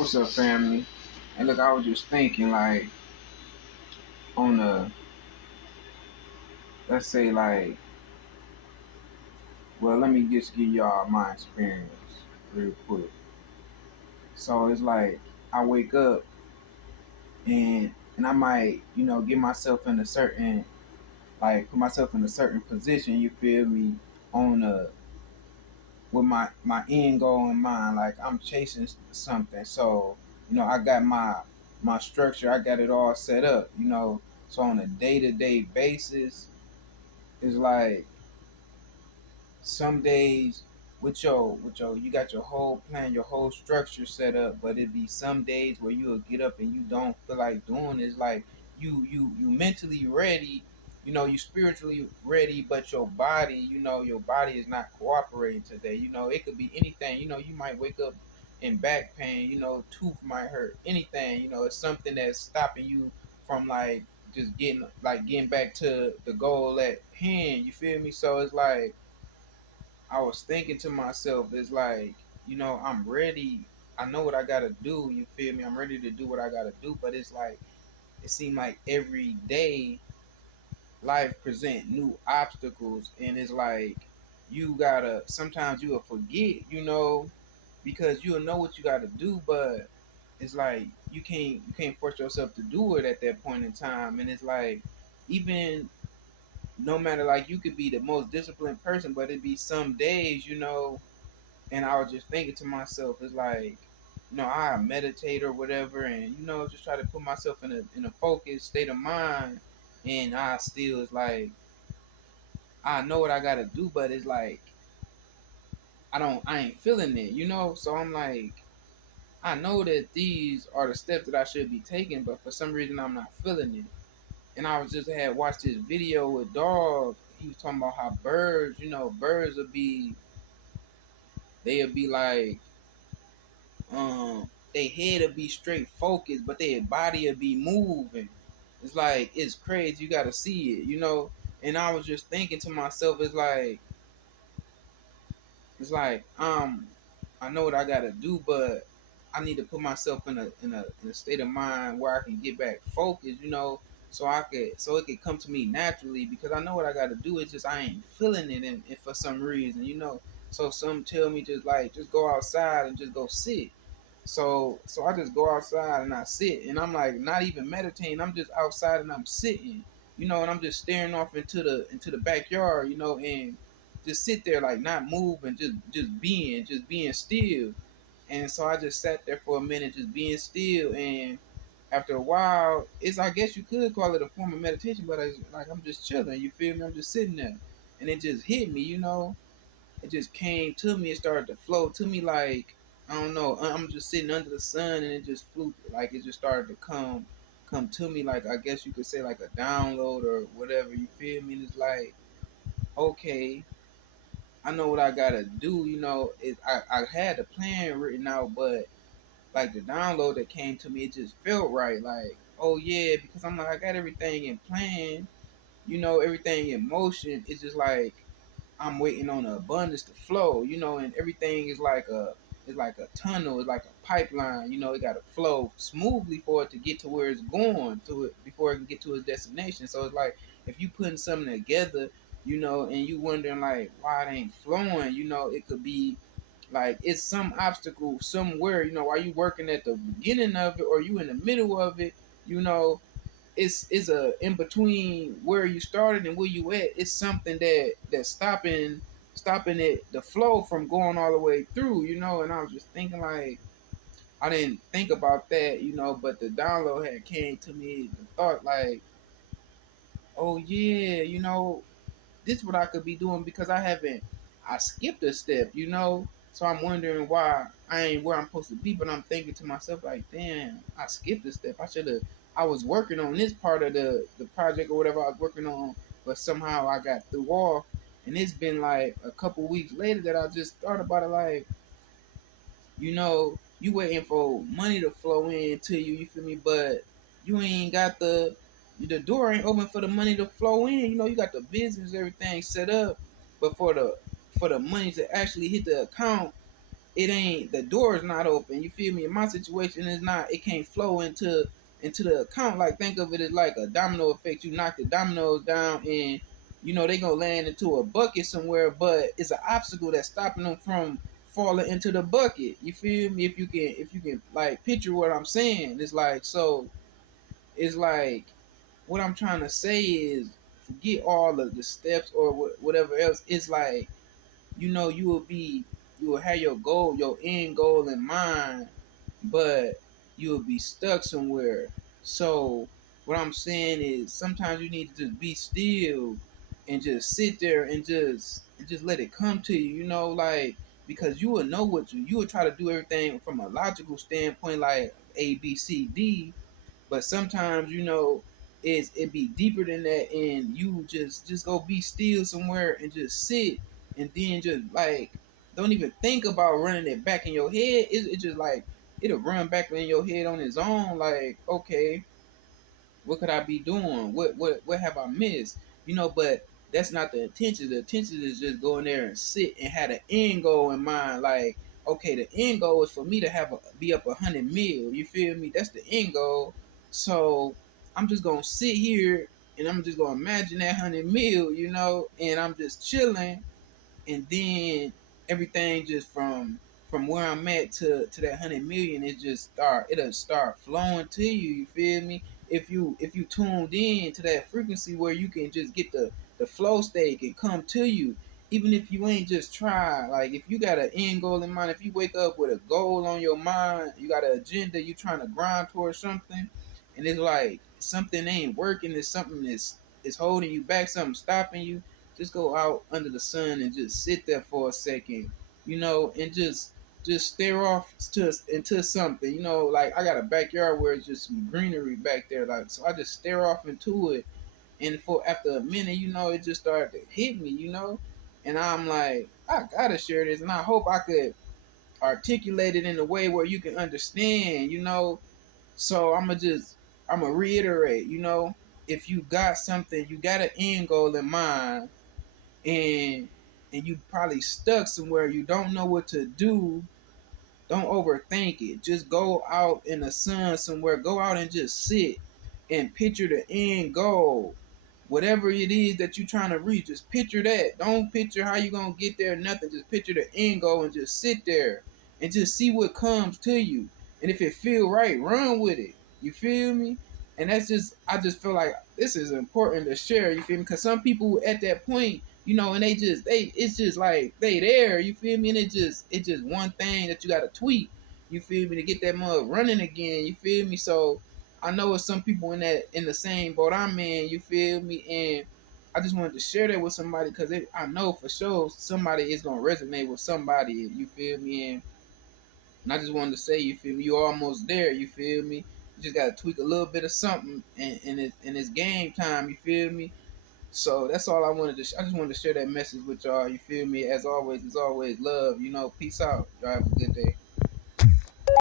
What's up, family? And look, I was just thinking, like, on the, let's say, like, well, let me just give y'all my experience real quick. So it's like, I wake up and I might, get myself in a certain, like, put myself in a certain position, you feel me, on a, with my end goal in mind. Like, I'm chasing something. So, I got my structure, I got it all set up, So on a day-to-day basis, it's like some days with your you got your whole plan, your whole structure set up, but it be some days where you'll get up and you don't feel like doing it. It's like you mentally ready, you spiritually ready, but your body, your body is not cooperating today. It could be anything. You might wake up in back pain, tooth might hurt, anything. It's something that's stopping you from like just getting back to the goal at hand. You feel me? So it's like I was thinking to myself, it's like, I'm ready. I know what I gotta do. You feel me? I'm ready to do what I gotta do. But it's like it seemed like every day life present new obstacles, and it's like you gotta. Sometimes you will forget, because you'll know what you gotta do, but it's like you can't force yourself to do it at that point in time, and it's like even no matter, like, you could be the most disciplined person, but it'd be some days, and I was just thinking to myself, it's like, I meditate or whatever, and just try to put myself in a focused state of mind, and I still is like, I know what I gotta do, but it's like I ain't feeling it, So I'm like, I know that these are the steps that I should be taking, but for some reason I'm not feeling it. And I was just had watched this video with Dog. He was talking about how birds, birds they'll be like, their head will be straight focused, but their body will be moving. It's like it's crazy. You gotta see it, And I was just thinking to myself, it's like I know what I gotta do, but I need to put myself in a state of mind where I can get back focused, so it could come to me naturally, because I know what I gotta do. It's just I ain't feeling it, and for some reason. So some tell me just go outside and just go sit. So I just go outside and I sit, and I'm like not even meditating. I'm just outside and I'm sitting, and I'm just staring off into the backyard, and just sit there, like, not moving, just being still. And so I just sat there for a minute, just being still. And after a while, I guess you could call it a form of meditation, but it's like I'm just chilling. You feel me? I'm just sitting there, and it just hit me. It just came to me. It started to flow to me, like, I don't know. I'm just sitting under the sun, and it just flew, like, it just started to come to me, like, I guess you could say, like, a download or whatever. You feel me? And it's like, okay, I know what I gotta do. I had the plan written out, but like the download that came to me, it just felt right. Like, oh yeah, because I'm like, I got everything in plan, everything in motion. It's just like I'm waiting on the abundance to flow, and everything is like a tunnel, it's like a pipeline, it gotta flow smoothly for it to get to where it's going to it before it can get to its destination. So it's like if you putting something together, and you wondering like why it ain't flowing, it could be like it's some obstacle somewhere, while you working at the beginning of it or you in the middle of it, you know, it's a in between where you started and where you at. It's something that's stopping it the flow from going all the way through, And I was just thinking like I didn't think about that, but the download had came to me the thought like, oh yeah, this is what I could be doing because I skipped a step, So I'm wondering why I ain't where I'm supposed to be, but I'm thinking to myself like, damn, I skipped a step. I was working on this part of the project or whatever I was working on, but somehow I got threw off. And it's been like a couple weeks later that I just thought about it like, you waiting for money to flow into you, you feel me? But you ain't got the door ain't open for the money to flow in. You got the business, everything set up, but for the money to actually hit the account, it ain't, the door is not open. You feel me? In my situation is not, it can't flow into the account. Like, think of it as like a domino effect. You knock the dominoes down and they gonna land into a bucket somewhere, but it's an obstacle that's stopping them from falling into the bucket. You feel me? If you can like picture what I'm saying, it's like, so it's like, what I'm trying to say is, forget all of the steps or whatever else. It's like, you will have your goal, your end goal in mind, but you will be stuck somewhere. So what I'm saying is, sometimes you need to just be still and just sit there and just let it come to you, like, because you will know you will try to do everything from a logical standpoint, like A, B, C, D, but sometimes, it be deeper than that, and you just go be still somewhere and just sit, and then just like, don't even think about running it back in your head. It just like, it'll run back in your head on its own. Like, okay, what could I be doing? What have I missed? But that's not the intention. The intention is just go in there and sit and have an end goal in mind. Like, okay, the end goal is for me to be up 100 mil. You feel me? That's the end goal. So I'm just gonna sit here and I'm just gonna imagine that 100 mil, and I'm just chilling, and then everything just from where I'm at to that 100 million, it'll start flowing to you. You feel me? If you tuned in to that frequency where you can just get the flow state and come to you, even if you ain't just try. Like, if you got an end goal in mind, if you wake up with a goal on your mind, you got an agenda, you trying to grind towards something, and it's like something ain't working, it's something that's holding you back, something stopping you, just go out under the sun and just sit there for a second, and just stare off into something. Like, I got a backyard where it's just some greenery back there, like, so I just stare off into it, and for after a minute, it just started to hit me, and I'm like, I gotta share this, and I hope I could articulate it in a way where you can understand, so I'm gonna reiterate, if you got something, you got an end goal in mind, and you probably stuck somewhere, you don't know what to do, don't overthink it. Just go out in the sun somewhere. Go out and just sit and picture the end goal. Whatever it is that you're trying to reach, just picture that. Don't picture how you're going to get there, nothing. Just picture the end goal and just sit there and just see what comes to you. And if it feel right, run with it. You feel me? And I just feel like this is important to share. You feel me? Because some people at that point, and it's just like they there. You feel me? And it's just one thing that you got to tweak. You feel me? To get that mug running again. You feel me? So I know it's some people in the same boat I'm in. You feel me? And I just wanted to share that with somebody because I know for sure somebody is gonna resonate with somebody. You feel me? And I just wanted to say, you feel me? You're almost there. You feel me? You just gotta tweak a little bit of something, and it's game time. You feel me? So that's all I wanted to. I just wanted to share that message with y'all. You feel me? As always, it's always love. Peace out. Y'all have a good day.